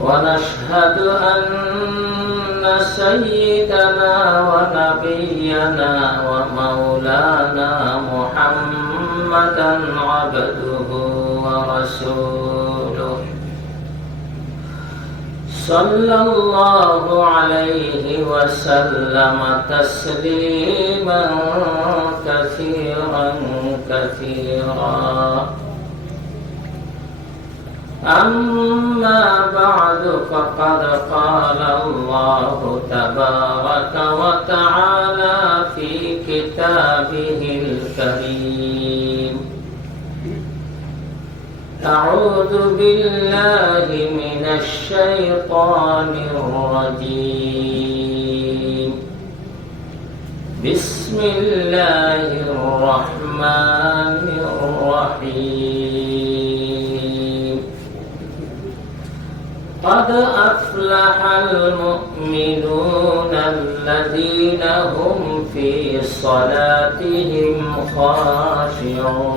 ونشهد أن سيدنا ونبينا ومولانا محمدا عبده ورسوله. صلى الله عليه وسلم تسليما كثيرا كثيرا. أما بعد فقد قال الله تبارك وتعالى في كتابه الكريم. أعوذ بالله من الشيطان الرجيم. بسم الله الرحمن الرحيم. قد أفلح المؤمنون الذين هم في صلاتهم خاشعون.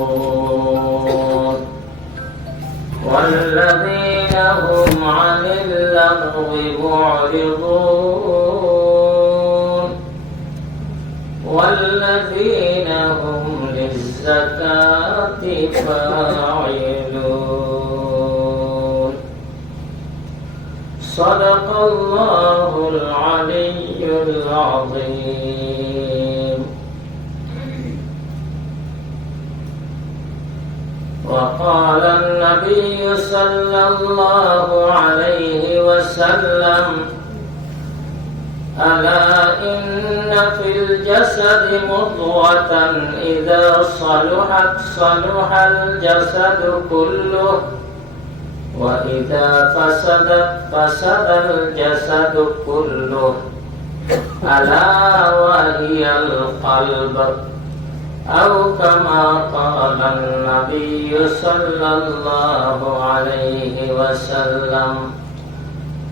والذين هم عن اللغو معرضون. والذين هم للزكاة فاعلون. صدق الله العلي العظيم. وقال النبي صلى الله عليه وسلم ألا إن في الجسد مضغة إذا صلحت صلح الجسد كله. وإذا فسدت فسد الجسد كله ألا وهي القلب أو كما قال النبي صلى الله عليه وسلم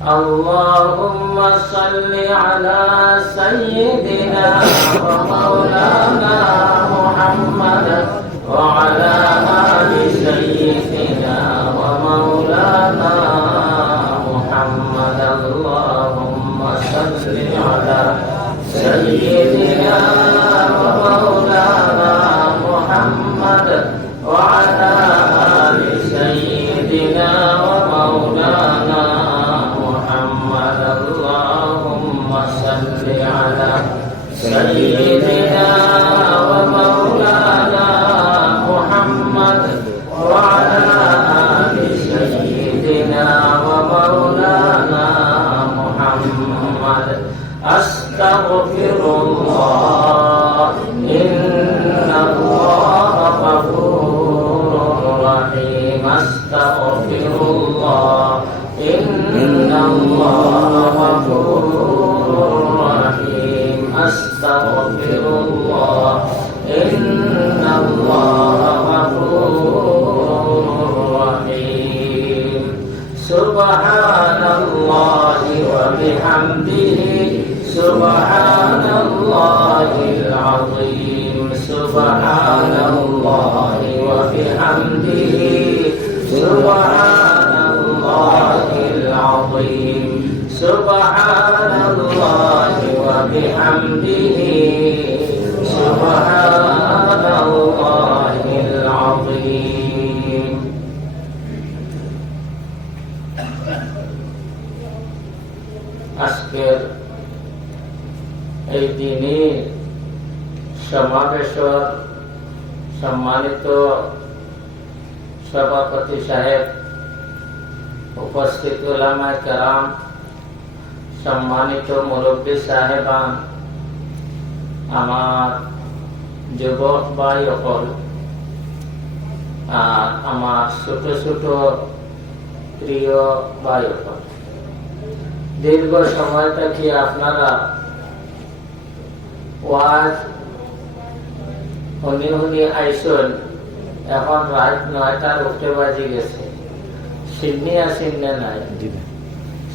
اللهم صل على سيدنا ومولانا محمد وعلى آل سيدنا ومولانا محمد اللهم صل على سيدنا ومولانا محمد وعلى آل سيدنا ومولانا محمد. اللهم صل على سيدنا سبحان الله وبحمده سبحان الله العظيم سبحان الله وبحمده سبحان الله العظيم আজকের এই দিনই সমাবেশর সম্মানিত সভাপতি সাহেব, উপস্থিত কারাম, সম্মানিত মুরব্বী সাহেবান, আমার যুবক ভাই অকল, আর আমার ছোট ছোট প্রিয় ভাই অকল। দীর্ঘ সময় থেকে আপনারা ওয়াজ শুনি শুনি আইসন এখন রাত নয়টার উঠতে বাজি গেছে। সিন্নি আসেন না নাই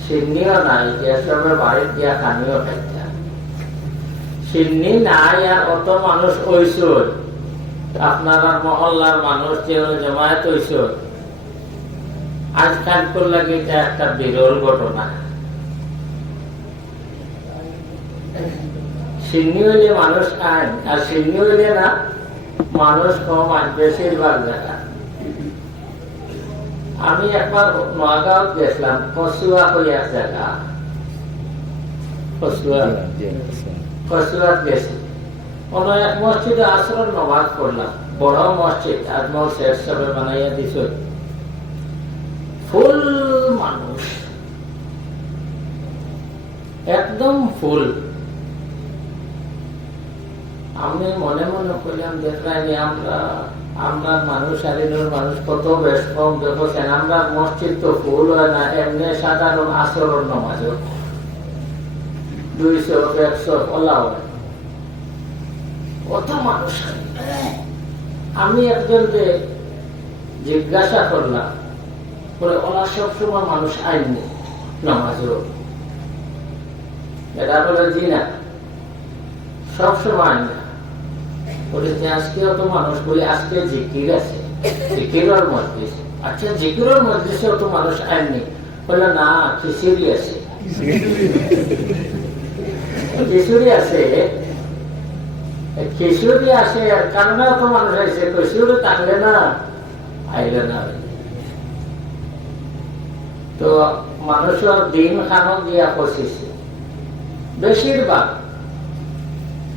সিন্নিও নাই এসবের বাড়ির দিয়া খানিও খাইতা। সিন্নি নাই আর অত মানুষ ওইসন আপনার মহল্লার মানুষ যে জমায়েত হইসন আজকাল করলে এটা একটা বিরল ঘটনা। সিন্নি হইলে মানুষ আইন আর সিন্নি হইলে না, মানুষ কম আইন বেশিরভাগ জায়গা আমি একবার নগাঁও গেছিলাম কচুয়া হইয়া জায়গা। এক মসজিদে আসরের নমাজ পড়লাম, বড় মসজিদ আজমল শেষ সবে বানাইয়া ফুল মানুষ। একদম ফুল। আমি মনে মনে করলাম দেখলাম আমরা আমরা মানুষ আদিনের মানুষ, কত বেশ কম দেখছেন। আমরা মসজিদ তো ফুল হয় না, এমনি সাধারণ আচরণ নমাজ। আমি একজনকে জিজ্ঞাসা করলাম, বলে ওরা সবসময় মানুষ আইনি নামাজও এটা বলে, জি না, সবসময় আইন না বলে যে আজকে অত মানুষ বলে আজকে জিকির আছে। জিকিরের মজলিস। আচ্ছা মজলিসে অত মানুষ বলে, না, খিচুড়ি আছে। খিচুড়ি আছে। খিচুড়ি আছে কারণে অত মানুষ আছে খিচুড়ি থাকলে না, আইলে না। তো মানুষের দিন খানো দিয়া পচিছে বেশিরভাগ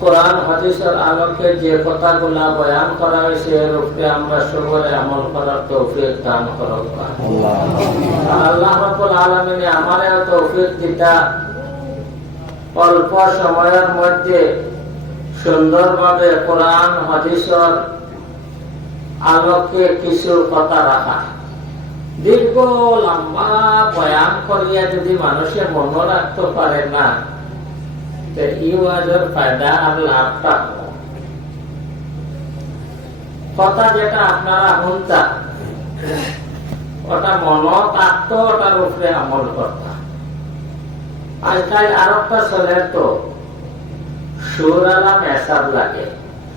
কোরআন হাদিসের আলোকে যে কথাগুলা বয়ান করা হয়েছে, এর উপরে আমরা সকলে আমল করার তৌফিক দান করব আল্লাহ রাব্বুল আলামিনে আমারে তৌফিক দিতা। অল্প সময়ের মধ্যে সুন্দরভাবে কোরআন হাদিসের আলোকে কিছু কথা রাখা। দীর্ঘ লম্বা বয়ান করিয়া যদি মানুষের মনে রাখতে পারে না তো ই ওয়াজের ফায়দা আর লাভটা কম। কথা যেটা আপনারা শুনতা ওটা মন থাকতো ওটার উপরে আমল করতাম আজকাল আর একটা চলের তো সুর আলা মেসাব লাগে।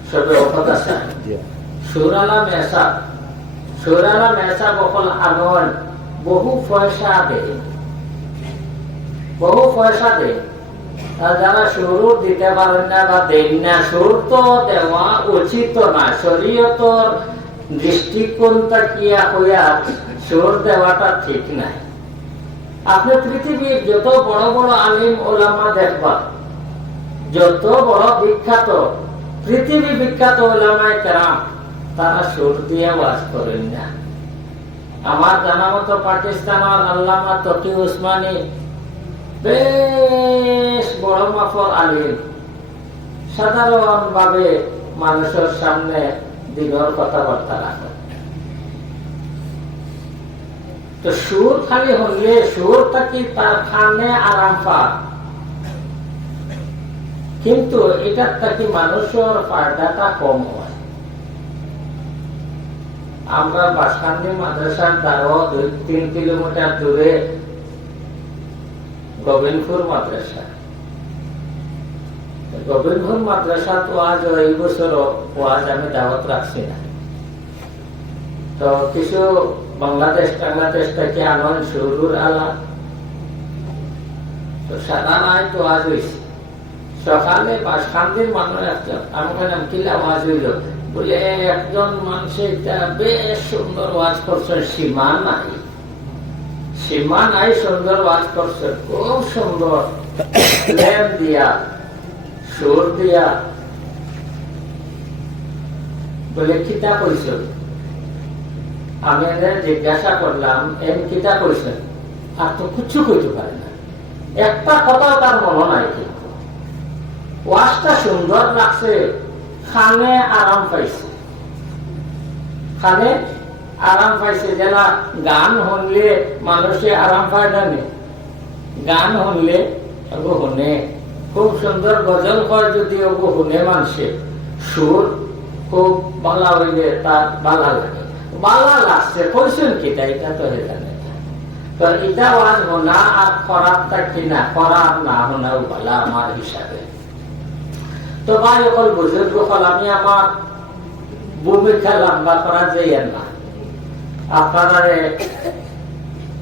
সবে অপত আছে? সুরালা মেসা সুরালা মেসা বকল আগন বহু পয়সা দে বহু পয়সা দে আর যারা শুরু দিতে পারেন না বা দেন না। সুর তো দেওয়া উচিত না হইয়া সুর দেওয়াটা ঠিক নাই। আপনি পৃথিবীর যত বড় বড় আলিম ওলামা দেখবা, যত বড় বিখ্যাত, পৃথিবী বিখ্যাত ওলামায় কেরাম, তারা সুর দিয়ে বাস করেন না। আমার জানা মতো পাকিস্তান আল্লামা তকি উসমানী বেশ বড় আলিম সাধারণ ভাবে মানুষের সামনে কথাবার্তা রাখে। তো সুর খালি হলে সুর থাকি তার খানে আরাম কিন্তু এটার থাকি মানুষের ফায়দাটা কম হয়? আমরা বাসকান্দি মাদ্রাসার দ্বারা দুই তিন কিলোমিটার দূরে গোবিন্দপুর মাদ্রাসা। গোবিন্দপুর মাদ্রাসা তো আজ এই বছর ওয়াজ আমি দাওয়াত রাখছি না। তো কিছু বাংলাদেশ বাংলাদেশ থেকে আনন্দ শুরুর আলা। তো সাদা নাই তো আজ হয়েছে সকালে বা শান্তির মানুষ একজন আমাকে নাম কিলা ওয়াজ হইল? বলে, একজন মানুষ এটা বেশ সুন্দর ওয়াজ করছে, সীমা নাই। সীমা নাই সুন্দর ওয়াজ করছে, খুব সুন্দর। লেম দিয়া, সুর দিয়া। বলে, কিতা কইছ আমি জিজ্ঞাসা করলাম, এম কিতা কইছেন? আর তো কিছু কইতে পারে না। একটা কথা তার মনে নাই কিন্তু। ওয়াজটা সুন্দর লাগছে, খানে আরাম পাইছে। খানে আরাম পাইছে যেনা গান শুনলে মানুষে আরাম পায় না? গান শুনলে শুনে। খুব সুন্দর গজল কয় যদি ওগো শুনে মানুষে। সুর খুব ভালো হইলে তার ভালো লাগে। ভালো লাগছে কইছেন কি তাই? এটা তো জানে। তো ওয়াজ হোনা আর কিনা না হোনাও ভালো আমার হিসাবে তো ভাই অকল বুজুর্গ আমি আমার ভূমিকা লম্বা করা যাই না আপনারা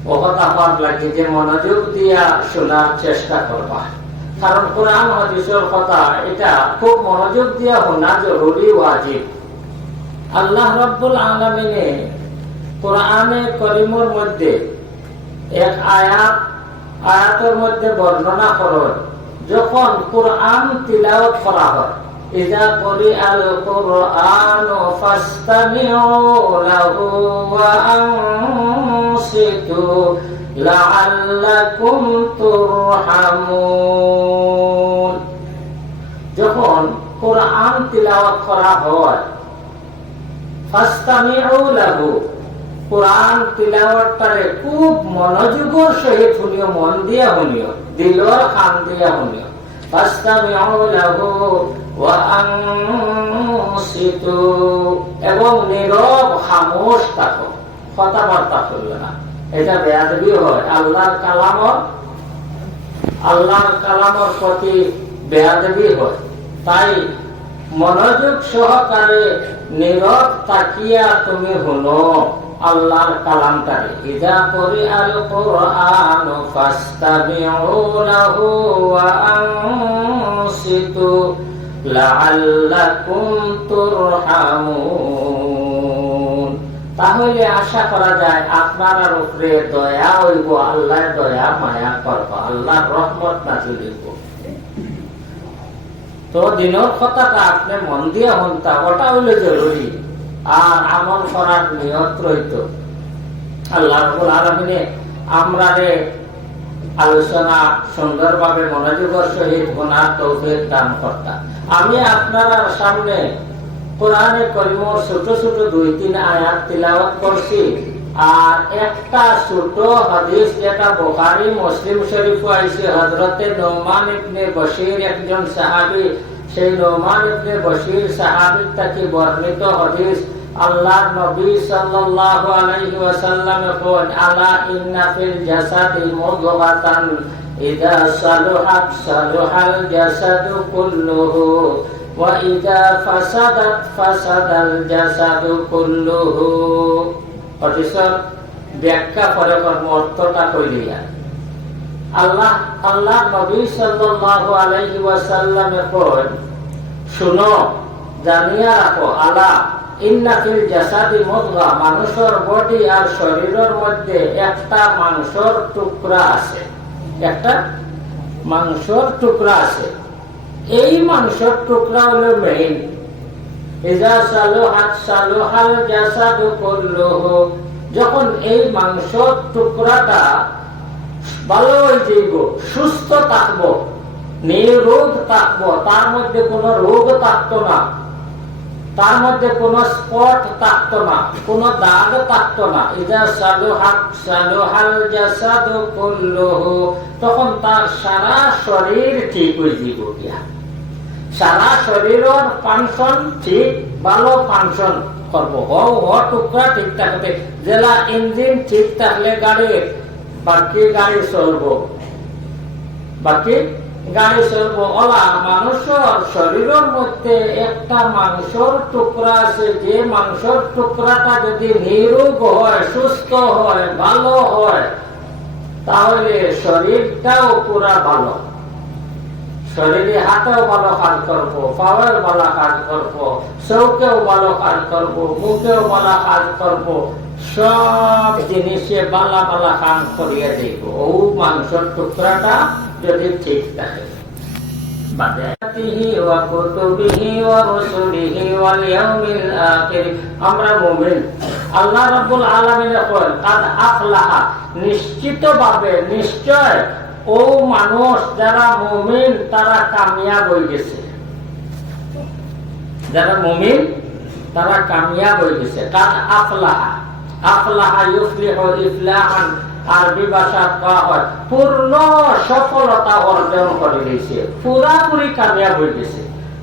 বহুত আমার লাগে যে মনোযোগ দিয়া শোনার চেষ্টা করবা। কারণ কোরআন হাদিসের কথা, এটা খুব মনোযোগ দিয়া শোনা জরুরি, ওয়াজিব। আল্লাহ কোরআনে করিমর মধ্যে এক আয়াত, আয়াতের মধ্যে বর্ণনা করেন, যখন কোরআন তিলাওয়াত করা হয়। আল কোরআন ফাস্তামিউ লাহু ওয়া আনসিতু লাআল্লাকুম তুরহামুন যখন কোরআন তিলাওয়াত করা হয়, ফাস্তামিউ লাহু, কোরআন তিলাওয়াতটারে খুব মনোযোগের সহিত শুনিও, মন দিয়া শুনিও দিলর কান দিয়া শুনিও। ফাস্তামিউ লাহু এবং নীরব খামোশ থাকো কথাবার্তা করবে না। এটা বেয়াদবি হয়। আল্লাহর কালামর আল্লাহর কালামর প্রতি বেয়াদবি হয়। তাই মনোযোগ সহকারে নীরব তাকিয়া তুমি শুনো আল্লাহর কালামটারে ইদা করি আল কোরআন ফাস্তামিউ লাহু ওয়া আনসিতু তাহলে আশা করা যায় আপনার উপরে দয়া হইব, আল্লাহর দয়া, মায়া করব, আল্লাহর রহমত হইব। তো দিনের কথাটা আপনি মন দিয়ে শুনতা ওটা হইলে জরুরি। আর আমল করার নিয়ত রইত। আল্লাহ আলমিনে আমরা আলোচনা সুন্দরভাবে মনোযোগের সহিত গোনার তৌফিক দান কর্তা আমি আপনার সামনে কোরআনে করিমর ছোট ছোট দুই তিন আয়াত তিলাওয়াত করছি, আর একটা ছোট হাদিস যেটা বোখারি, মুসলিম শরীফ আইছে হজরতে নোমান ইবনে বশির একজন সাহাবী। সেই নোমান ইবনে বশির সাহাবী তাকে বর্ণিত হাদিস, আল্লাহর নবী সাল্লাল্লাহু আলাইহি ওয়াসাল্লাম কোন আলা ইন্না ফিল জাসাদি মুদগাতান সালুহাত সালুহাল জাসাদু কুল্লুহু ওয়া ইদা ফাসাদাত ফাসাদাল জাসাদু কুল্লুহু ব্যাখ্যা করে কর্ম অর্থটা কইলিয়া আল্লাহ আল্লাহ নবী সাল্লাল্লাহু আলাইহি ওয়াসাল্লামে কয় শুনো, জানিয়া রাখো, আলা, ইন্না ফিল জাসাদি মুদগা, মানুষের বডি আর শরীরের মধ্যে একটা মাংসর টুকরা আছে। একটা মাংসর টুকরা আছে। এই মাংসর টুকরা হলো মেইন ইজা সালুহাত সালুহাল জাসাদু কুল্লুহু। যখন এই মাংসর টুকরাটা ভালো হয়ে যাইব সুস্থ থাকব নিরোগ থাকব, তার মধ্যে কোনো রোগ থাকতো না। তার মধ্যে কোনো স্পট থাকতো না, কোনো দাগ থাকতো না। ইজা সালুহাত সালুহাল জাসাদু কুল্লুহু। তখন তার সারা শরীর ঠিক হয়ে যাব গিয়া। সারা শরীরের ফাংশন ঠিক, ভালো ফাংশন করব। হ হ টুকরা ঠিক থাকবে। জেলা ইঞ্জিন ঠিক থাকলে গাড়ির বাকি গাড়ি চলবো। বাকি তাহলে শরীরটাও পুরা ভালো। শরীরে হাতেও ভালো কাজ করব পাওয়ার ভালো কাজ করব, চৌকেও ভালো কাজ করব, মুখেও ভালো কাজ করব। সব জিনিসে বালা বালা কাম করিয়ে দেব। ও মাংসর টুকরাটা যদি ঠিক থাকে। আফলাহা। নিশ্চিতভাবে, নিশ্চয়, ও মানুষ যারা মুমিন, তারা কামিয়াব হয়ে গেছে। যারা মুমিন, তারা কামিয়াব হয়ে গেছে। কাদ আফলাহা। আফলাহা ইউফলিহু ইফলাহান। আরবি ভাষা কোয়া হয়। পূর্ণ সফলতা অর্জন করে দিয়েছে পুরাপুরি কামিয়াব হয়ে গেছে।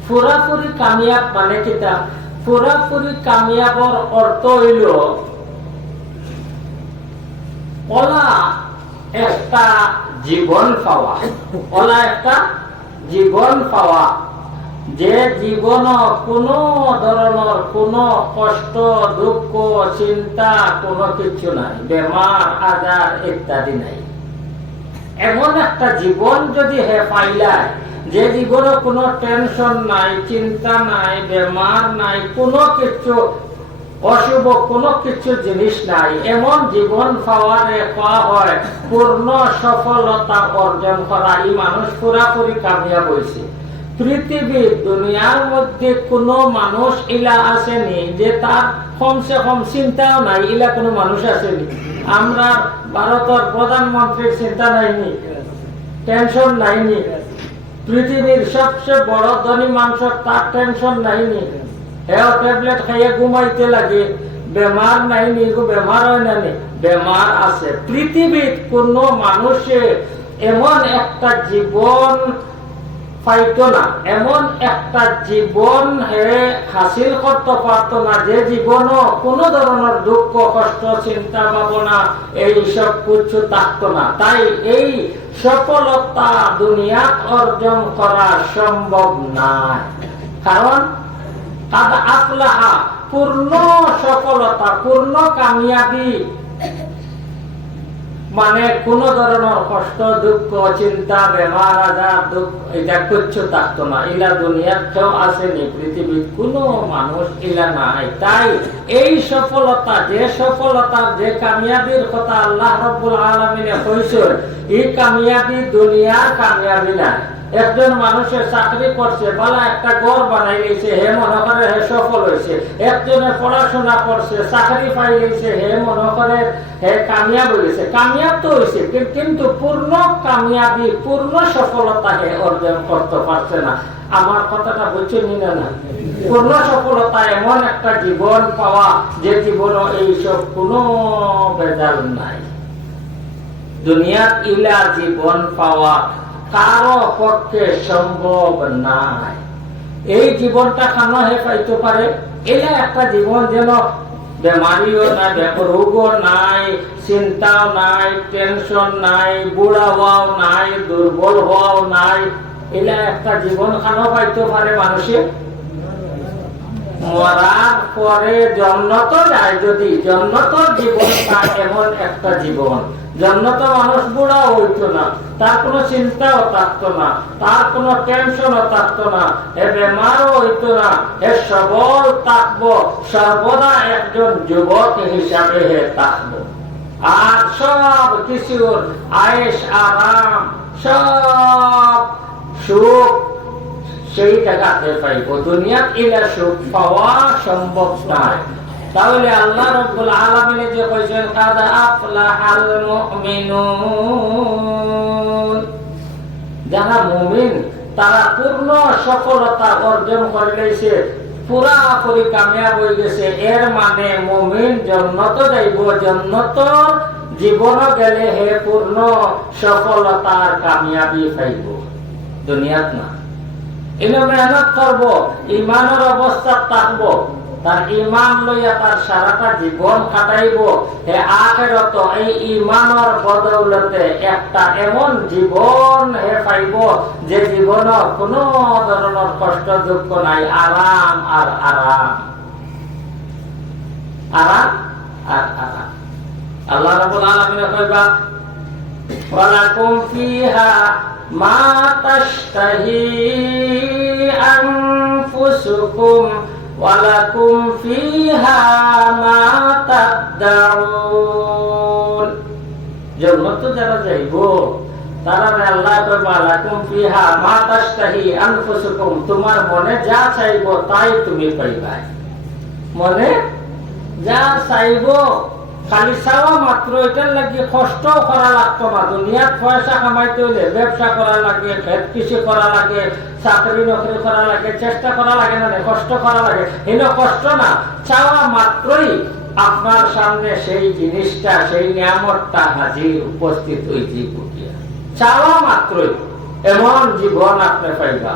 পুরাপুরি কামিয়াব মানে কিতা পুরাপুরি কামিয়াবর অর্থ হইল ওলা একটা জীবন পাওয়া ওলা একটা জীবন পাওয়া যে জীবন কোনো ধরনের কোনো কষ্ট, দুঃখ, চিন্তা, কোনো কিছু নাই। বেমার, আজার ইত্যাদি নাই। এমন একটা জীবন যদি হে পাইলায়, যে জীবনে কোনো টেনশন নাই, চিন্তা নাই, বেমার নাই, কোনো কিছু অশুভ, কোনো কিছু জিনিস নাই, এমন জীবন পাওয়ারে পাওয়া হয়, পূর্ণ সফলতা অর্জন করা, এই মানুষ পুরাপুরি কামিয়াব হয়েছে পৃথিবীর দুনিয়ার মধ্যে কোনো মানুষ ইলা আসেনি যে তার কমসে কম চিন্তাও নাই, ইলা কোনো মানুষ আসেনি। আমরা ভারতের প্রধানমন্ত্রীর চিন্তা নাইনি, টেনশন নাইনি। পৃথিবীর সবচেয়ে বড় ধনী মানুষ তার টেনশন নাইনি। ট্যাবলেট খাইয়ে ঘুমাইতে লাগে, বেমার নাইনি বেমার হয় নি? বেমার আছে। পৃথিবীর কোন মানুষে এমন একটা জীবন না। এমন একটা জীবন হাসিল করতে না যে ধরনের দুঃখ, কষ্ট, চিন্তা ভাবনা কিছু থাকতো না। তাই এই সফলতা দুনিয়া অর্জন করা সম্ভব নয় কারণ কাদ আফলাহা পূর্ণ সফলতা পূর্ণ কামিয়াবি মানে কোন ধরনের কষ্ট, দুঃখ, চিন্তা বেমার আজার দুঃখ এটা কিচ্ছু থাকতো না। ইলা দুনিয়ার কেউ আসেনি, পৃথিবীর কোন মানুষ ইলা নাই। তাই এই সফলতা, যে সফলতা, যে কামিয়াবির কথা আল্লাহ রব্বুল আলমিনে কইছেন এই কামিয়াবি দুনিয়ার কামিয়াবি না একজন মানুষের চাকরি করছে, বালা একটা ঘর বানাই গেছে হে মনে করে হে সফল হয়েছে। একজনে পড়াশোনা করছে, চাকরি পাই গেছে হে মনে করে হে কামিয়াব হয়েছে। কামিয়াব তো হয়েছে কিন্তু পূর্ণ কামিয়াবি, পূর্ণ সফলতা হে অর্জন করতে পারছে না। আমার কথাটা বুঝছেন না না পূর্ণ সফলতা এমন একটা জীবন পাওয়া, যে জীবন এইসব কোনো বেজাল নাই। দুনিয়ার ইলা জীবন পাওয়া কারও পক্ষে সম্ভব নাই। এই জীবনটা কেন হে পাইতে পারে? এলা একটা জীবন যেন বেমারিও নাই রোগও নাই, চিন্তাও নাই টেনশন নাই বুড়া হওয়াও নাই, দুর্বল হওয়াও নাই। এলা একটা জীবন কেন পাইতে পারে মানুষের মরার পরে জন্নত যায় যদি জন্নত জীবন তার এমন একটা জীবন। জন্নত মানুষ বুড়া না। তার কোনো চিন্তাও না। তার টেনশনও না। এ বেমারও না। এ সবল সর্বদা একজন যুবক হিসাবে হে আর সব কিছুর আয়েস আরাম, সব সুখ সেই জায়গাতে পাইব। দুনিয়াত ইলা সুখ পাওয়া সম্ভব নয়। তাহলে আল্লাহ রব্বুল আলামিন যে কইছেন, কাদ আফলাহাল মুমিনুন। যারা মুমিন, তারা পূর্ণ সফলতা অর্জন করে লইছে পুরাপুরি কামিয়াব হয়ে গেছে। এর মানে মুমিন জন্নত যাইব, জন্নত জীবন গেলে হে পূর্ণ সফলতার কামিয়াবি পাইব। দুনিয়াত না। এগুলো মেহনত করব, ইমানের অবস্থা থাকব। তার ইমান লইয়া তার সারাটা জীবন কাটাইব। হে আখেরত এই ইমানের বদৌলতে একটা এমন জীবন হে পাইব, যে জীবনের কোনো ধরনের কষ্ট দুঃখ নাই, আরাম আর আরাম। আরাম আর আরাম। আল্লাহ রাব্বুল আলামিন কইবা, ওয়ালাকুম ফিহা মা তাশতাহি আনফুসুকুম ওয়ালাকুম ফিহা মা তাদদাউন জন্নত যারা যাইব, তারা আল্লাহ কইবা লাকুম ফিহা মা তাশতাহি আনফুসুকুম। তোমার মনে যা চাইব, তাই তুমি পাইবা। মনে যা চাইব খালি চাওয়া মাত্র, এটার কষ্ট করা লাগতো না। দুনিয়ার পয়সা কামাইতে হলে ব্যবসা করা লাগে কৃষি করা লাগে, চাকরি নকরি করা লাগে, চেষ্টা করা লাগে না কষ্ট করা লাগে। কষ্ট না, চাওয়া মাত্রই আপনার সামনে সেই জিনিসটা, সেই নিয়ামতটা হাজির উপস্থিত হইতে ফুটিয়া চাওয়া মাত্রই এমন জীবন আপনি পাইবা।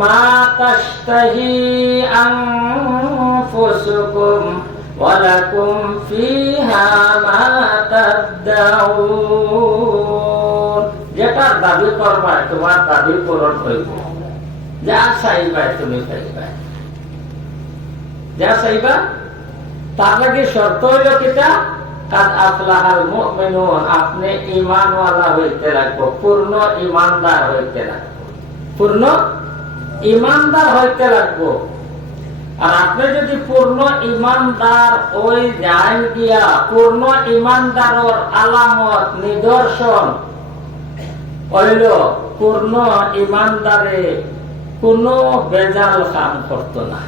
মা তাশতাহি আং أنفسكم ولكم فيها ما تدعون যেটা দাবি করবা তোমার দাবি পূরণ হইব যা চাইবা তুমি পাইবা যা চাইবা তার লাগে শর্ত হইল কিটা কাদ আফলাহাল মুমিনুন আপনি ঈমানওয়ালা হইতে লাগবো পূর্ণ ঈমানদার হইতে লাগবো পূর্ণ ঈমানদার হইতে লাগবো আর আপনি যদি পূর্ণ ঈমানদার ওই গিয়া পূর্ণ আলামত, নিদর্শন হইল, পূর্ণ ঈমানদারে কোনো বেজাল কাম করতো না।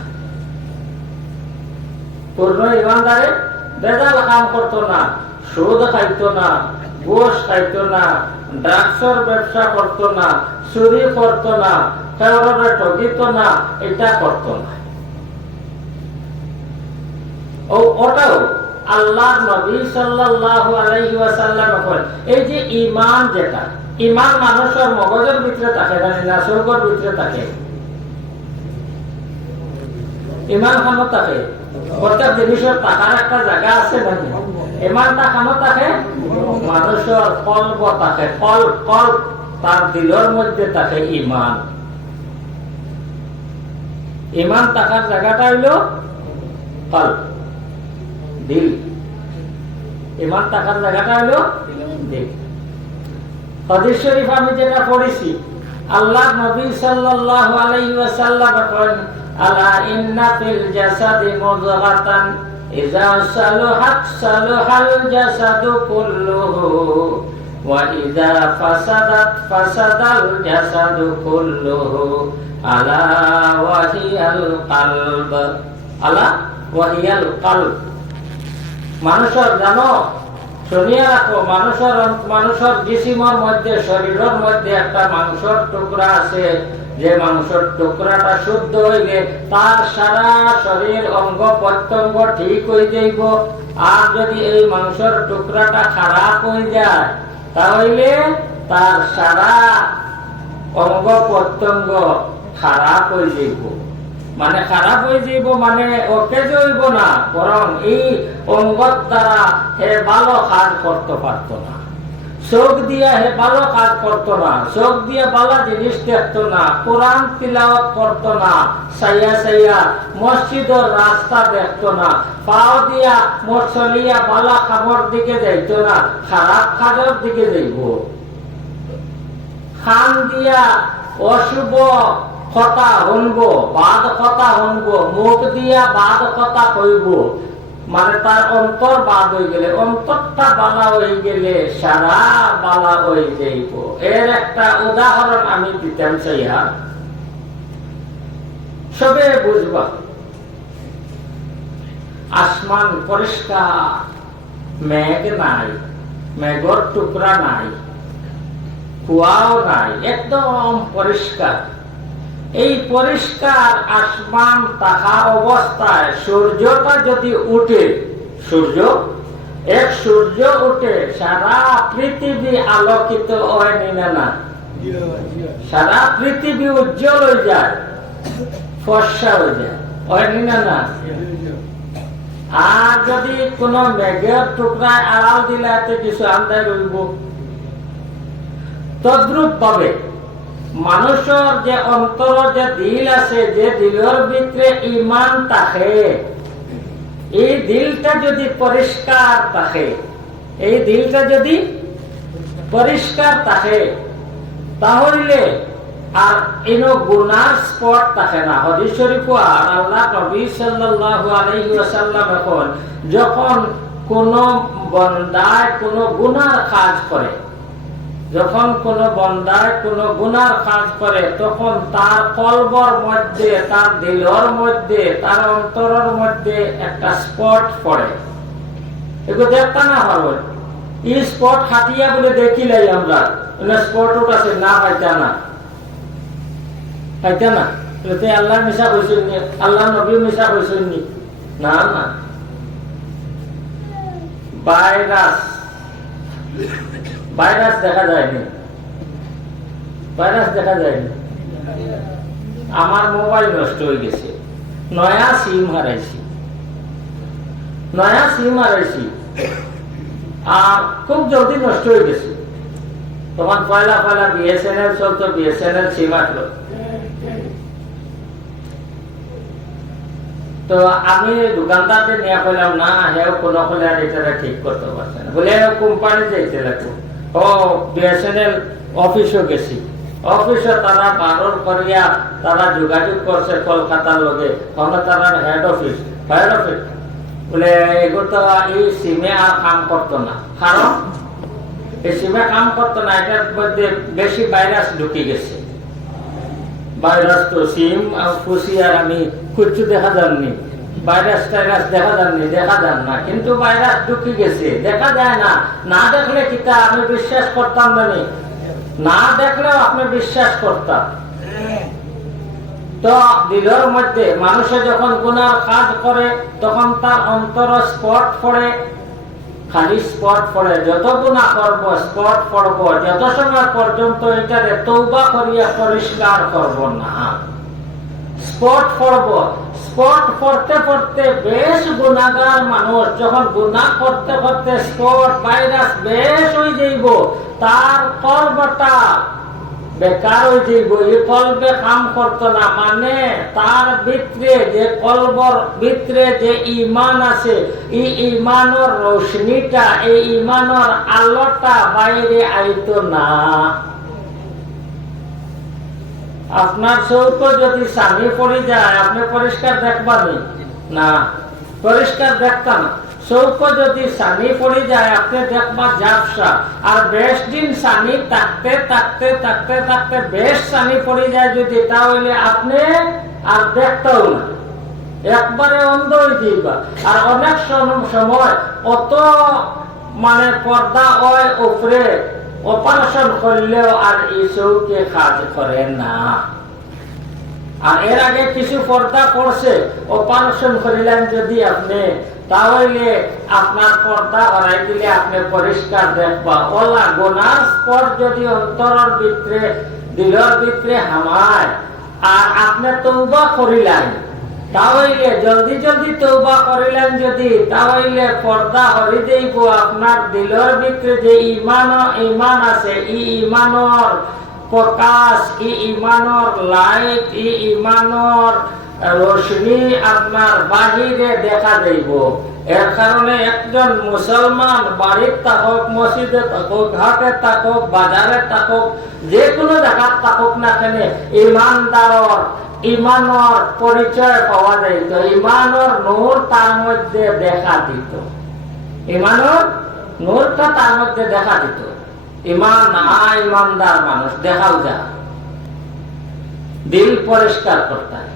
পূর্ণ ইমানদারে বেজাল কাম করতো না, সুদ খাইতো না গোস খাইতো না, ড্রাগসের ব্যবসা করতো না, চুরি করতো না ঠগিত না, এটা করতো না। ও ওটাও আল্লাহ নবী সাল্লাল্লাহু আলাইহি ওয়াসাল্লাম করেন এই যে ঈমান যেটা, ঈমান মানুষের মগজের ভিতরে থাকে জানি না সৌগর ভিতরে থাকে। ইমান খানো থাকে? প্রত্যেক জিনিসের টাকার একটা জায়গা আছে নাকি? ইমানটা খানো থাকে? মানুষের কল্প থাকে, কল কল তার দিলের মধ্যে থাকে ইমান ইমান টাকার জায়গাটা হইল কল দিল। টাকার জায়গাটা হইল দিল। শরীফ আমি যেটা পড়েছি, আল্লাহ নবী সাল্লাল্লাহু আলাইহি ওয়াসাল্লাম করেন আলা ইন্না ফিল জাসাদি মুযগাতান ইযা জাসাদু কুল্লুহু, ওয়া ইযা ফাসাদাত ফাসাদাল জাসাদু কুল্লুহু, আলা ওয়া হিয়াল আলা মানুষের জানো? শুনিয়া রাখো, মানুষের মানুষের জিসিমের মধ্যে, শরীরের মধ্যে একটা মাংসর টুকরা আছে। যে মাংসর টুকরাটা শুদ্ধ হইলে তার সারা শরীর অঙ্গ প্রত্যঙ্গ ঠিক হয়ে যাইব। আর যদি এই মাংসর টুকরাটা খারাপ হয়ে যায়, তাহলে তার সারা অঙ্গ প্রত্যঙ্গ খারাপ হয়ে যাইব। মানে খারাপ হয়ে যাইব মানে ওকে যাইব না, বরং এই অঙ্গর দ্বারা হে ভালো কাজ করতে পারত না। চোখ দিয়া হে ভালো কাজ করতো না চোখ দিয়ে ভালো জিনিস দেখতো না, কোরআন তিলাওয়াত করতো না সাইয়া সাইয়া মসজিদের রাস্তা দেখতো না, পাও দিয়া মরসলিয়া বালা খাবার দিকে যাইতো না, খারাপ খাবার দিকে যাইব। খান দিয়া অশুভ কথা শুনব বাদ কথা শুনব মুখ দিয়া বাদ কইব। মানে তার অন্তর বাদ হয়ে গেলে, অন্তরটা বালা হয়ে গেলে সারা বালা হয়ে যাইব। এর একটা উদাহরণ আমি দিতাম সবে বুঝবা, আসমান পরিষ্কার, মেঘ নাই, মেঘর টুকরা নাই, কুয়াও নাই, একদম পরিষ্কার। এই পরিষ্কার আসমান থাকা অবস্থায় সূর্যটা যদি উঠে, সূর্য, এক সূর্য উঠে, সারা পৃথিবী আলোকিত হয়নি না না সারা পৃথিবী উজ্জ্বল হয়ে যায়, ফর্সা হয়ে যায় হয়নি না আর যদি কোন মেঘের টুকরায় আড়াল দিলে এতে কিছু আন্দায় রইব তদ্রুপ ভাবে মানুষের যে অন্তর যে দিল আছে, যে দিলের ভিতরে ইমান থাকে। এই দিলটা যদি পরিষ্কার থাকে, এই দিলটা যদি পরিষ্কার থাকে, তাহলে আর এনো গুনার স্পট থাকে না। হদিস শরীফ আর আল্লাহ নবী সাল্লাল্লাহু আলাইহি ওয়াসাল্লাম এখন, যখন কোন বন্দায় কোন গুনার কাজ করে যখন কোন বন্দায় কোন গুনার কাজ করে, তখন তার কলবর মধ্যে, তার দিলর মধ্যে, তার অন্তরের মধ্যে একটা স্পট পড়ে। এগুলো দেখতে না হবে এই স্পট হাতিয়া বলে দেখিলাই আমরা। স্পট আছে, না পাইতা না। পাইতা না? আল্লাহ মিশা হয়েছেন আল্লাহ নবী মিশা হয়েছেন না? না ভাইরাস ভাইরাস দেখা যায়নি। ভাইরাস দেখা যায়নি। আমার মোবাইল নষ্ট হয়ে গেছে। নয়া সিম হারাইছি। নয়া সিম হারাইছি। আর খুব জলদি নষ্ট হয়ে গেছে। তখন পয়লা পয়লা বিএসএনএল চলতো বিএসএনএল সিম আসলো তো আমি দোকানদারকে নিয়ে পেলাম না হেও কোনো হলে আর এটা ঠিক করতে পারছে না। বলে কোম্পানি যাইতে লাগতো ও বিএসএনএল অফিসও গেছি। অফিসে তারা বারণ করিয়া তারা যোগাযোগ করছে কলকাতার ওখানে তারা হেড অফিস হেড অফিস বলে এগুলো তো এই সিমে আর কাম করতো না। কারণ, এই সিমে কাম করতো না, এটার মধ্যে বেশি ভাইরাস ঢুকে গেছে। ভাইরাস তো সিম আর খুশি আর আমি কিচ্ছু দেখা যাননি ভাইরাস টাইরাস দেখা যাননি দেখা যান না। কিন্তু ভাইরাস গেছে, দেখা যায় না। না দেখলে আমি বিশ্বাস করতাম না দেখলেও আপনি বিশ্বাস করতাম। তো মধ্যে মানুষে যখন গুনার কাজ করে, তখন তার অন্তর স্পট পড়ে, খালি স্পট পড়ে। যত গুণা করব, স্পট পড়ব। যত সময় পর্যন্ত এটারে তৌবা করিয়া পরিষ্কার করব না। স্পট পড়ব। স্পট পড়তে পড়তে বেশ গুণাগার মানুষ। যখন গুণা করতে করতে স্পট ভাইরাস বেশ হয়ে যাইব, তার কর্মটা বেকার হয়ে যাইব। এই কলবে কাম করতো না মানে তার ভিতরে যে কলবর ভিতরে যে ইমান আছে, এই ইমানের রোশনিটা এই ইমানের আলোটা বাইরে আইতো না। আপনার চৌক যদি সানি পড়ে যায়, আপনি পরিষ্কার দেখবানি? না, পরিষ্কার দেখতাম। চৌক যদি সানি পড়ে যায়, আপনি দেখবা জাপসা আর বেশ দিন সানি থাকতে থাকতে থাকতে থাকতে বেশ সানি পড়ে যায় যদি, তাহলে আপনি আর দেখতেও না। একবারে অন্ধ হয়ে যাইবা। আর অনেক সম- সময় অত মানে পর্দা হয় উপরে অপারেশন করলেও আর এই চৌকে কাজ করে না। আর এর আগে কিছু পর্দা পড়ছে, অপারেশন করিলেন যদি আপনি, তাহলে আপনার পর্দা হরাই দিলে আপনি পরিষ্কার দেখবা। ওলা গোনার স্পট যদি অন্তরের ভিতরে দিলের ভিতরে হামায়, আর আপনি তৌবা করিলেন। তাহলে জলদি জলদি তৌবা করিলেন যদি তাহলে পর্দা হরি দেব আপনার দিলর ভিতরে যে ইমান ইমান আছে, ই ইমানর প্রকাশ, ই ইমানর লাইট ই ইমানর রোশনি আপনার বাহিরে দেখা যাইব এর কারণে একজন মুসলমান বাড়ির থাকুক মসজিদে থাকুক ঘাটে থাকুক বাজারে থাকুক যে কোনো জায়গার থাকুক না কেন ইমানদারর, ইমানর পরিচয় পাওয়া যাইত। ইমানর নূর তার মধ্যে দেখা দিত। ইমানর নূরটা তার মধ্যে দেখা দিত। ইমান না ইমানদার মানুষ, দেখাও যা। দিল পরিষ্কার করতে